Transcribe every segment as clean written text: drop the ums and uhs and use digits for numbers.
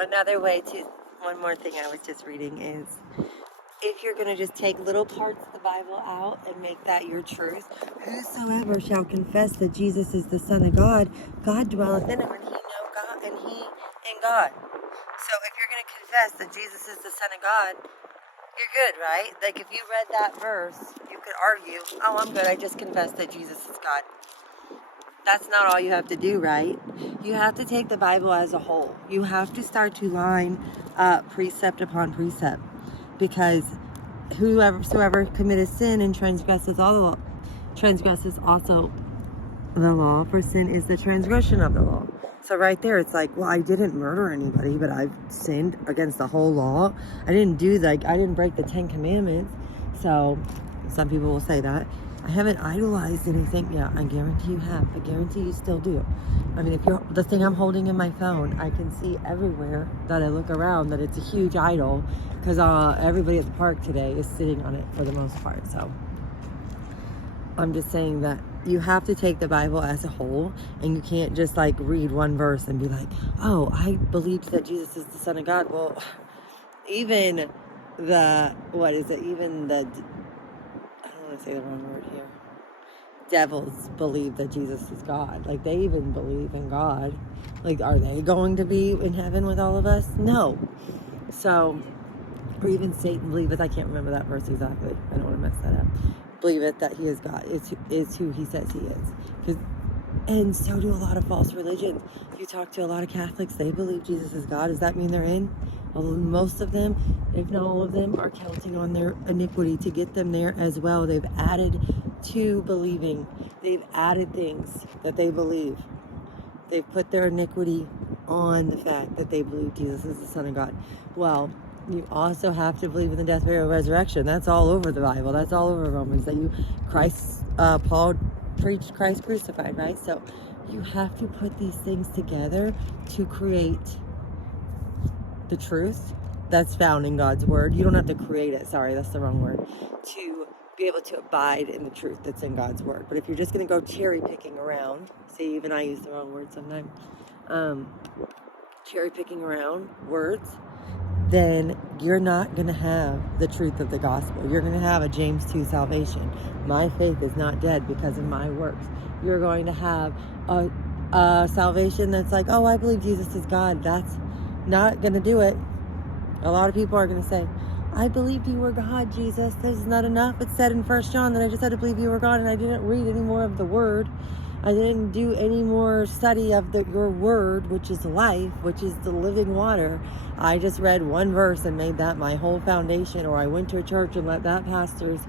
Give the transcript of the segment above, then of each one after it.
Another way to, one more thing I was just reading is, if you're going to just take little parts of the Bible out and make that your truth, whosoever shall confess that Jesus is the Son of God, God dwelleth in him, and he know God, and he in God. So if you're going to confess that Jesus is the Son of God, you're good, right? Like if you read that verse, you could argue, oh, I'm good, I just confessed that Jesus is God. That's not all you have to do, right? You have to take the Bible as a whole. You have to start to line up precept upon precept, because whoever committeth sin and transgresses all the law, transgresses also the law, for sin is the transgression of the law. So right there, it's like, well, I didn't murder anybody, but I've sinned against the whole law. I didn't break the 10 Commandments. So some people will say that. I haven't idolized anything. Yeah, I guarantee you have. I guarantee you still do. I mean, if you're the thing I'm holding in my phone, I can see everywhere that I look around that it's a huge idol, because everybody at the park today is sitting on it for the most part. So I'm just saying that you have to take the Bible as a whole, and you can't just like read one verse and be like, oh, I believe that Jesus is the Son of God. Well, even the, I don't want to say the wrong word here. Devils believe that Jesus is God. Like, they even believe in God. Like, are they going to be in heaven with all of us? No. So, or even Satan believeth, I can't remember that verse exactly. I don't want to mess that up. Believeth that he is God, is who he says he is. And so do a lot of false religions. You talk to a lot of Catholics, they believe Jesus is God. Does that mean they're in? Although most of them, if not all of them, are counting on their iniquity to get them there as well. They've added to believing. They've added things that they believe. They've put their iniquity on the fact that they believe Jesus is the Son of God. Well, you also have to believe in the death, burial, resurrection. That's all over the Bible. That's all over Romans. Paul preached Christ crucified, right? So you have to put these things together to create the truth that's found in God's word. You don't have to create it. Sorry, that's the wrong word. To be able to abide in the truth that's in God's word. But if you're just going to go cherry picking around, see, even I use the wrong word sometimes, cherry picking around words, then you're not going to have the truth of the gospel. You're going to have a James 2 salvation. My faith is not dead because of my works. You're going to have a salvation that's like, oh, I believe Jesus is God. That's not going to do it. A lot of people are going to say, I believed you were God, Jesus. This is not enough. It said in 1 John that I just had to believe you were God, and I didn't read any more of the word. I didn't do any more study of your word, which is life, which is the living water. I just read one verse and made that my whole foundation, or I went to a church and let that pastor's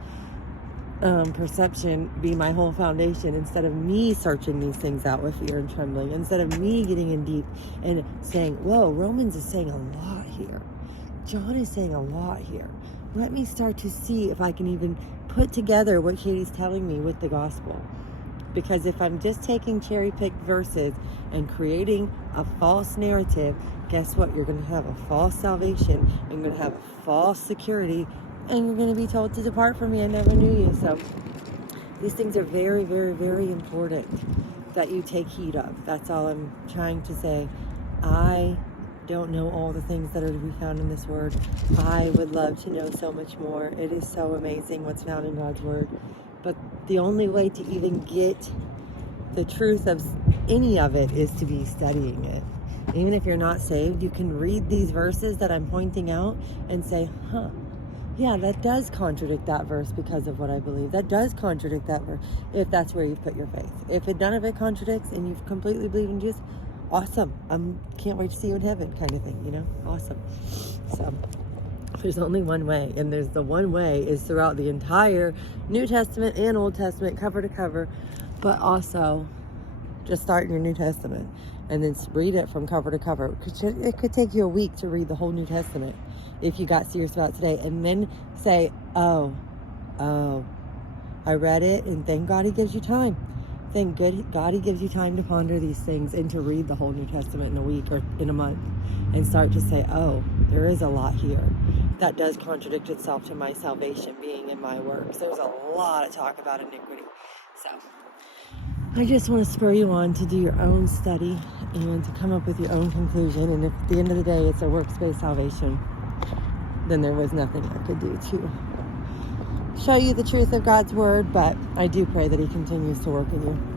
perception be my whole foundation, instead of me searching these things out with fear and trembling, instead of me getting in deep and saying, whoa, Romans is saying a lot here. John is saying a lot here. Let me start to see if I can even put together what Katie's telling me with the gospel. Because if I'm just taking cherry-picked verses and creating a false narrative, guess what? You're going to have a false salvation. You're going to have a false security. And you're going to be told to depart from me. I never knew you. So these things are very, very, very important that you take heed of. That's all I'm trying to say. I don't know all the things that are to be found in this word. I would love to know so much more. It is so amazing what's found in God's word. But the only way to even get the truth of any of it is to be studying it. Even if you're not saved, you can read these verses that I'm pointing out and say, yeah, that does contradict that verse because of what I believe. That does contradict that verse, if that's where you've put your faith. If none of it contradicts and you've completely believed in Jesus, awesome. Can't wait to see you in heaven, kind of thing, you know? Awesome. So there's only one way, and there's the one way is throughout the entire New Testament and Old Testament, cover to cover, but also just start in your New Testament and then read it from cover to cover. It could take you a week to read the whole New Testament if you got serious about it today, and then say, oh, I read it, and thank God he gives you time. Thank God he gives you time to ponder these things and to read the whole New Testament in a week or in a month and start to say, oh, there is a lot here that does contradict itself to my salvation being in my works. There's a lot of talk about iniquity. So I just want to spur you on to do your own study and to come up with your own conclusion. And if at the end of the day it's a works-based salvation, then there was nothing I could do to show you the truth of God's word. But I do pray that he continues to work in you.